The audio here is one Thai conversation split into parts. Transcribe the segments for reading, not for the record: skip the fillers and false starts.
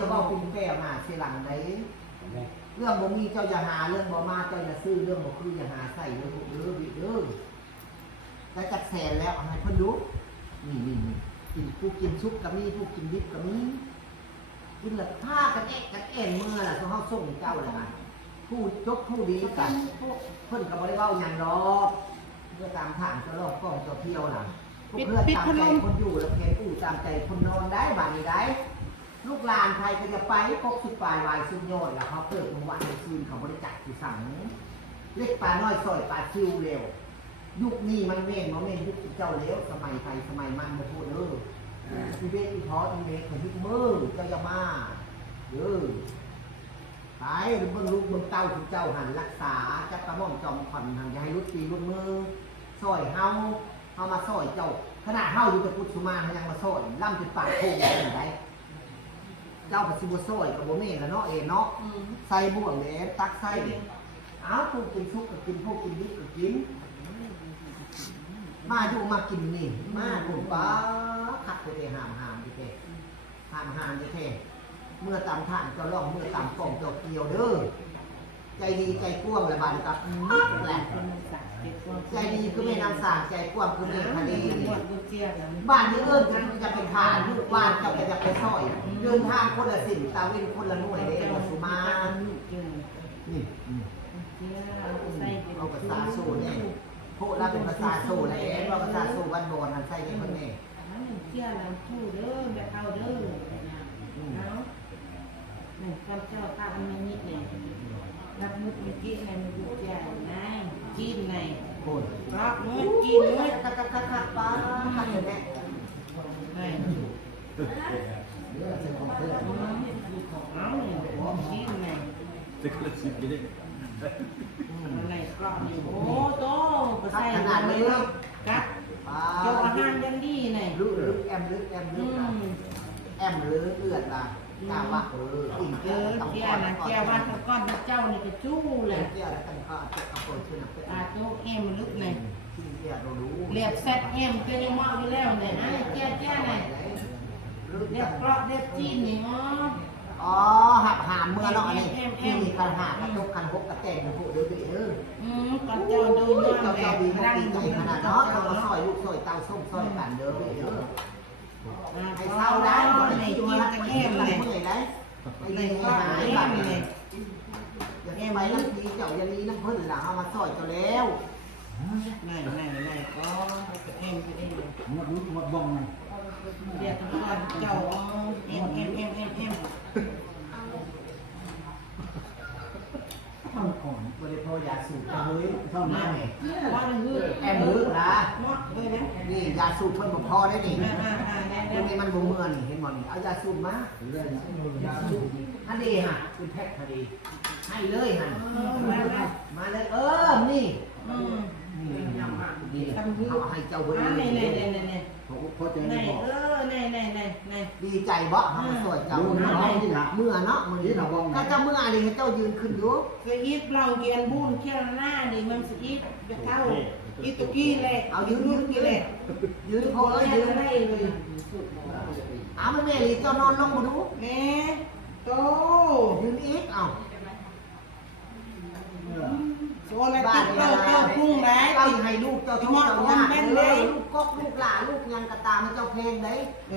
จะบอกคุณแก้วหาเสียหลังไหนเรื่องบ่มีเจ้าอย่าหาเรื่องบ่มาเจ้าอย่าซื้อเรื่องบ่คืออย่าหาใส่เรื่องบ่วิเด้อแต่จักแสนแล้วให้เพิ่นดูนี่กินผู้กินซุปก็มีผู้กินดิบก็มีกินละผ้ากันเอ็นเมื่อล่ะเขาส่งเจ้าเลยนะผู้จบผู้ดีกันเพิ่นก็บ่ได้เว้าหยังดอกเพื่อตามทางจะรอบกล้องจะเที่ยวล่ะเพื่อตามใจคนอยู่แล้วแค่ผู้ตามใจคนนอนได้บ้านนี้ได้ลูกหลานใครก็จะไป60 ปลายวายสุดยอดแล้วเขาเปิดเมื่อวานคืนเขาบริจาคที่สั่งเล็กปลาน้อยซอยปลาชิวเร็วยุคนี้มันเม่นยุคเจ้าเลี้ยวสมัยไทยสมัยมันมาพูดอีเวทีท้ออีเวทีของที่มือเจ้าอย่ามาตายหรือเบิ่งลูกเบิ่งเต้าของเจ้าหันรักษาจับกระม่อมจอมขวัญหันอย่าให้รุ่นปีรุ่นมือซอยเฮามาซอยเจ้าขนาดเฮาอยู่กับพุทธสุมาเขายังมาซอยล่ำจนปากโค้งอย่างไรเจ้ากับซิบซอยกับโบเม่กับเนาะเนาะใส่บ่วงเนี่ยตักใส่อ้าวพวกกินซุปกับกินพวกกินดิบกับกินมาอยู่มากินนี่มาผมป้าขัดไปเลยหามไปเลยหามไปเลยเมื่อตามท่านเจ้าล่องเมื่อตามกล่องเจ้าเกี่ยวเด้อใจดีใจกว้างระบายกับแหละใจดีก็ไม่นำสารใจกว้างก็ไม่ทะเลบ้านที่เอิ้นกันจะเป็นทานลูกบ้านเจ้าจะไปซอยเดินทางคนละสิ่งตาเว้นคนละหน่วยเลยมาสุมานี่เอาภาษาโซ่เนี่ยพวกเราเป็นภาษาโซ่เลยว่าภาษาโซ่วันโบนนั่นใส่เนี่ยคนนี้เที่ยเราชู้เด้อแบบเอาเด้อเอาข้าวเจ้าข้าวมันนิดเนี่ยรับมุกเมื่อกี้ในมือดูใหญ่นายกินในรับมุกกินมุกคัดป้าคัดอย่างนี้นี่เอากินในอะไรกรอบอยู่โอ้โตไปใส่ขนาดเลยกัดเจ้าอาหารยังดีในลึกแอมลึกเลือดล่ะกาว่าอิ่มเกินแก้วนะแก้วว่าทั้งก้อนเจ้านี่ก็จู้เลยแก้วแล้วตั้งข้าวเอาคนชื่อนักเป็นโต๊ะเอ็มลึกเลยแก้วเราดูเรียบเซตเอ็มก็ยังมองอยู่แล้วเนี่ยนะแก้เนี่ยเรียบกรอบเรียบจีนนี่อ๋อหักหามเมื่อเนาะนี่ที่มีการหากระตุกกันพกกระแตงพวกเดือดก่อนเจ้าดูเนื้อแบบดีใจขนาดเนาะเราซอยลูกซอยเตาส้มซอยกันเด้อให้เศร้าได้บ่ได้อยู่มาตะเกียบเลยเมื่อยได้ไปเลยหายบัดเลยอย่างนี้ไปน้ำพีเจ้าอย่าลีน้ำเพิ่นล่ะเอามาซอยเจ้าแล้วก็เอ็มหมดบ้องเรียกทุกคนเจ้าเอ็มทำของบริโภคยาสูบเฮ้ยเท่านั้นไงว่ามันฮือแอมมือละนี่ยาสูบเพิ่นบ่พอได้นี่นี่มันบ่เมื่อนี่เห็นบ่นี่เอายาสูบมาอันนี้ฮะคุณแพ็คพอดีให้เลยฮะมาเลยนี่เอาให้เจ้าเว้ยพอใจไหมดีใจบ่เฮาสวยเจ้าเมื่อเนาะมื้อนี้ถ้าเจ้าเมื่อนี่ให้เจ้ายืนขึ้นอยู่ก็อีกเราเรียนบุญเที่ยวหน้านี่มันสิอีกเท่าอีตะกี้เลยเอายืนกี้เลยยืนพอเลยยืนได้เลยเอาแม่ลีเจ้านอนลงบ่ดูแม่โตยืนอีกเอาโซนอะไรติ๊กเจ้าพุ่งได้เจ้าให้ลูกเจ้าทุกเจ้าย่าเลยลูกกกลูกหลานลูกยังกระตามเจ้าเพลงได้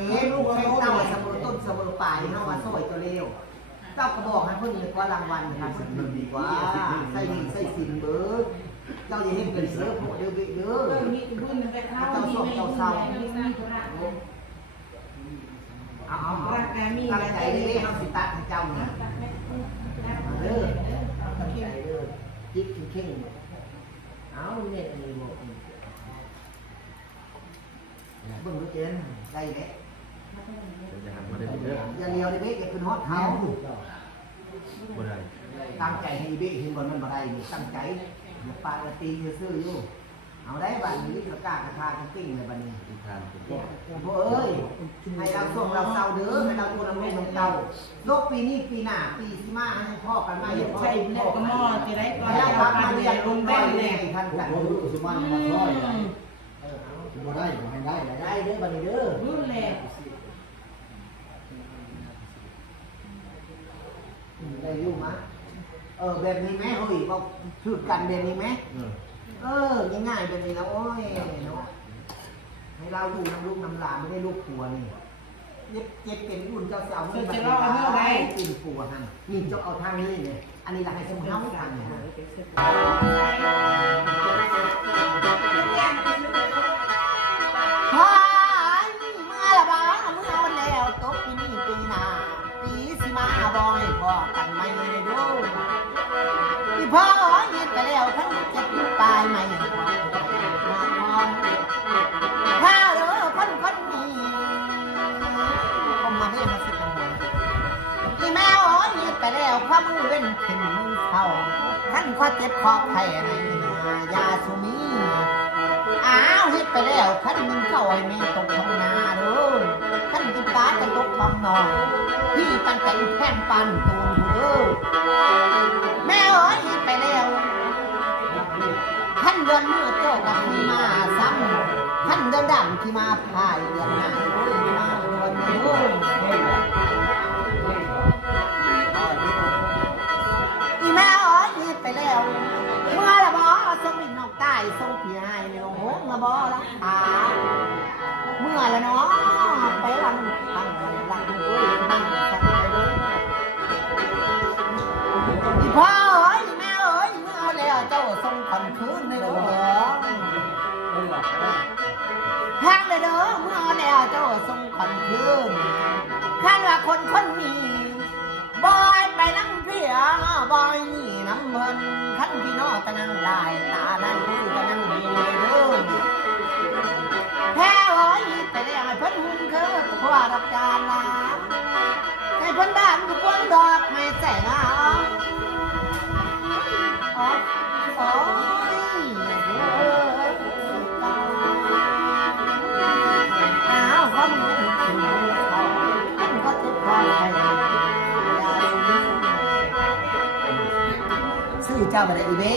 เพลงลูกเพลงเต้าเสมอต้นเสมอปลายเฮาว่าซอยเจ้าเร็วเจ้าก็บอกให้เพิ่นเลยว่ารางวัลครับมันดีกว่าใส่ดีใส่สินเบิกเจ้าอย่าเฮ็ดเป็นเสือโหเด้อเด้อมีบุญไปเข้ามีเจ้าเศร้าเอาตั้งใจเด้เฮาสิตัดให้เจ้านี่เด้อตั้งใจเด้อจิกเข่งเอาเนี่ยอันนี้บอกเบิ่งดูเจนได้แหละอย่าเลียวได้เบ๊กอย่าขึ้นฮอตเฮาตั้งใจให้เบ๊กเห็นบนมันบ่ได้นี่ตั้งใจอย่าปาดตีซื่ออยู่เอาได้บัดนี้ก็กล้ากระทากันติ้งเลยบัดนี้โอ้ยให้เราส่งเราเศร้าเด้อให้เราตัวเราไม่ลงเตาโลกปีนี้ปีหน้าปีสิมาให้พ่อกันมาอย่าพ่อใช่เรียกหม้อจะได้ก่อนแล้วครับมาเรียนลงได้เลยท่านกันสุมามาซ้อยบ่ได้ไม่ได้ได้เด้อบัดนี้เด้อรุ่นแรก อยู่มะแบบนี้ไหมเขาอีกว่าถือกันแบบนี้ไหมง่ายๆแบบนี้แล้วโอ้ยเนาะให้เราดูน้ำลูกน้ำหลานไม่ได้ลูกผัวนี่เจ็บเป็นรุ่นเจ้าสาวนี่กินผัวหันนี่เจ้าเอาทางนี้เนี่ยอันนี้เราให้สมเฮาทางเนี่ยพายเมื่อละบ้าเมื่อวันแล้วตกปีนี้ปีหน้าปีสิมาบอยพอกันไม่ได้ดูพี่พ่อเงียบไปแล้วทั้งจะตายไม่ข้าเด้อคนนี้ผมมาให้มาสิกันหมดอีแมวเงียบไปแล้วข้ามือเว้นขึ้นมือเข่าท่านข้อเจ็บข้อไข่ในยาสุมีอ้าวเฮ็ดไปแล้วขันมึงเข้าไอ้ไม่ตกท้องนาเด้อขันกินปลาจะตกท้องนอนพี่ปันแต่งแผ่นปันตูนเด้อแม่เฮ็ดไปแล้วขันเดินมือโตกับที่มาซ้ำขันเดินดำที่มาพายเดือนหน้าโอ้ยมาเดือนเด้ออีแม่เฮ็ดไปแล้วเมื่อละบ่ส่งดินนอกใต้ส่งพี่ให้ในโรงละบ่ละเมื่อละเนาะไปลังตั้งลังโอ้ยนั่งสักไปเลยอีพ่อแม่เมื่อแล้วเจ้าส่งคนคืนในโรงทางเลยเด้อเมื่อแล้วเจ้าส่งคนคืนข้างว่าคนนี้บอยไปนั่งเพียบอยนี่น้ำเพิ่นขันพี่น้องก็นั่งได้ตานั่งดูก็นั่งดีเลยเด้อแพ้ไว้แต่ได้ให้เพิ่นหุ่นคือผู้ว่ารับการนะให้เพิ่นด้านกับพวงดอกไม่แสงอ๋อโอ้ยอ้าวเขามือถือเขาอันก็จะพอใครซื้อเจ้าไปเลยอีเบ๊